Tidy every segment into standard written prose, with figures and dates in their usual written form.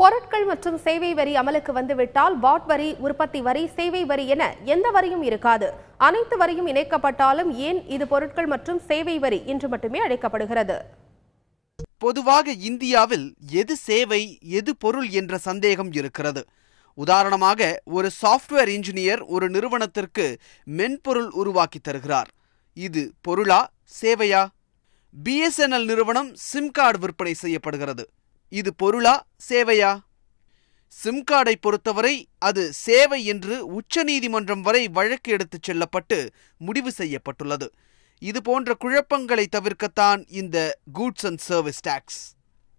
பொருட்கள் மற்றும் சேவை வரி அமலுக்கு வந்துவிட்டால் வாட் வரி, உற்பத்தி வரி, சேவை வரி என எந்த வரியும் இருக்காது. அனைத்து வரியும் இணைக்கப்பட்டாலும் ஏன் இது பொருட்கள் மற்றும் சேவை வரி என்று மட்டுமே அழைக்கப்படுகிறது? பொதுவாக இந்தியாவில் எது சேவை எது பொருள் என்ற சந்தேகம் இருக்கிறது. உதாரணமாக, ஒரு சாஃப்ட்வேர் இன்ஜினியர் ஒரு நிறுவனத்திற்கு மென்பொருள் உருவாக்கி தருகிறார். இது பொருளா சேவையா? BSNL நிறுவனம் சிம் கார்டு விற்பனை செய்யப்படுகிறது. இது பொருளா சேவையா? சிம் கார்டை பொறுத்தவரை அது சேவை என்று உச்சநீதிமன்றம் வரை வழக்கு எடுத்துச் செல்லப்பட்டு முடிவு செய்யப்பட்டுள்ளது. இது போன்ற குழப்பங்களை தவிர்க்கத்தான் இந்த கூட்ஸ் அண்ட் சர்வீஸ் டாக்ஸ்.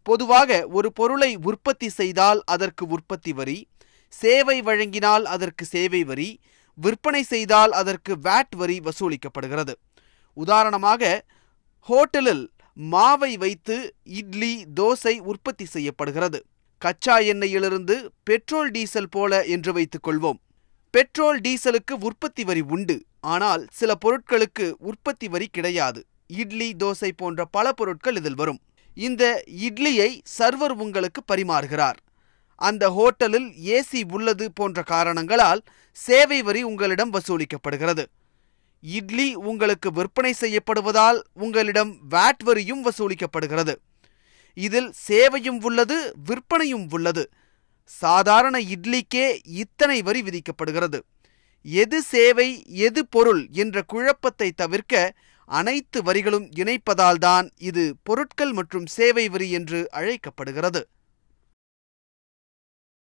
பொதுவாக ஒரு பொருளை உற்பத்தி செய்தால் அதற்கு உற்பத்தி வரி, சேவை வழங்கினால் அதற்கு சேவை வரி, விற்பனை செய்தால் அதற்கு VAT வரி வசூலிக்கப்படுகிறது. உதாரணமாக, ஹோட்டலில் மாவை வைத்து இட்லி, தோசை உற்பத்தி செய்யப்படுகிறது. கச்சா எண்ணெயிலிருந்து பெட்ரோல், டீசல் போல என்று வைத்துக் கொள்வோம். பெட்ரோல், டீசலுக்கு உற்பத்தி வரி உண்டு. ஆனால் சில பொருட்களுக்கு உற்பத்தி வரி கிடையாது. இட்லி, தோசை போன்ற பல பொருட்கள் இதில் வரும். இந்த இட்லியை சர்வர் உங்களுக்கு பரிமாறுகிறார். அந்த ஹோட்டலில் AC உள்ளது போன்ற காரணங்களால் சேவை வரி உங்களிடம் வசூலிக்கப்படுகிறது. இட்லி உங்களுக்கு விற்பனை செய்யப்படுவதால் உங்களிடம் VAT வரியும் வசூலிக்கப்படுகிறது. இதில் சேவையும் உள்ளது, விற்பனையும் உள்ளது. சாதாரண இட்லிக்கே இத்தனை வரி விதிக்கப்படுகிறது. எது சேவை எது பொருள் என்ற குழப்பத்தை தவிர்க்க அனைத்து வரிகளும் இணைப்பதால்தான் இது பொருட்கள் மற்றும் சேவை வரி என்று அழைக்கப்படுகிறது.